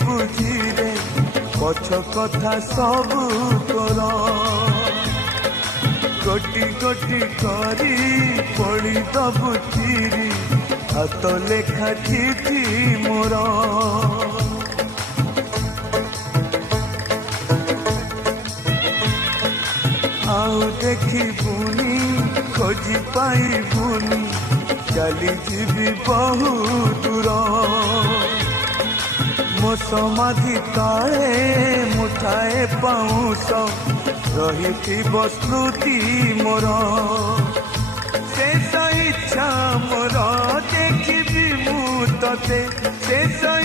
ବୁଝିରେ ପଛ କଥା ସବୁ ତୋର ଗୋଟି ଗୋଟି କରି ପଡ଼ିଦବୁ ଚିରି ହାତ ଲେଖା ଚିଠି ମୋର ଆଉ ଦେଖିବୁନି ଖୋଜି ପାଇବୁନି ଚାଲିଯିବି ବହୁ ଦୂର ମୋ ସମାଧି ତଳେ ମୁଠାଏ ପାଉଁଶ ରହିଥିବ ସ୍ମୃତି ମୋର ଶେଷ ଇଚ୍ଛା ମୋର ଦେଖିବି ମୁଁ ତତେ ଶେଷ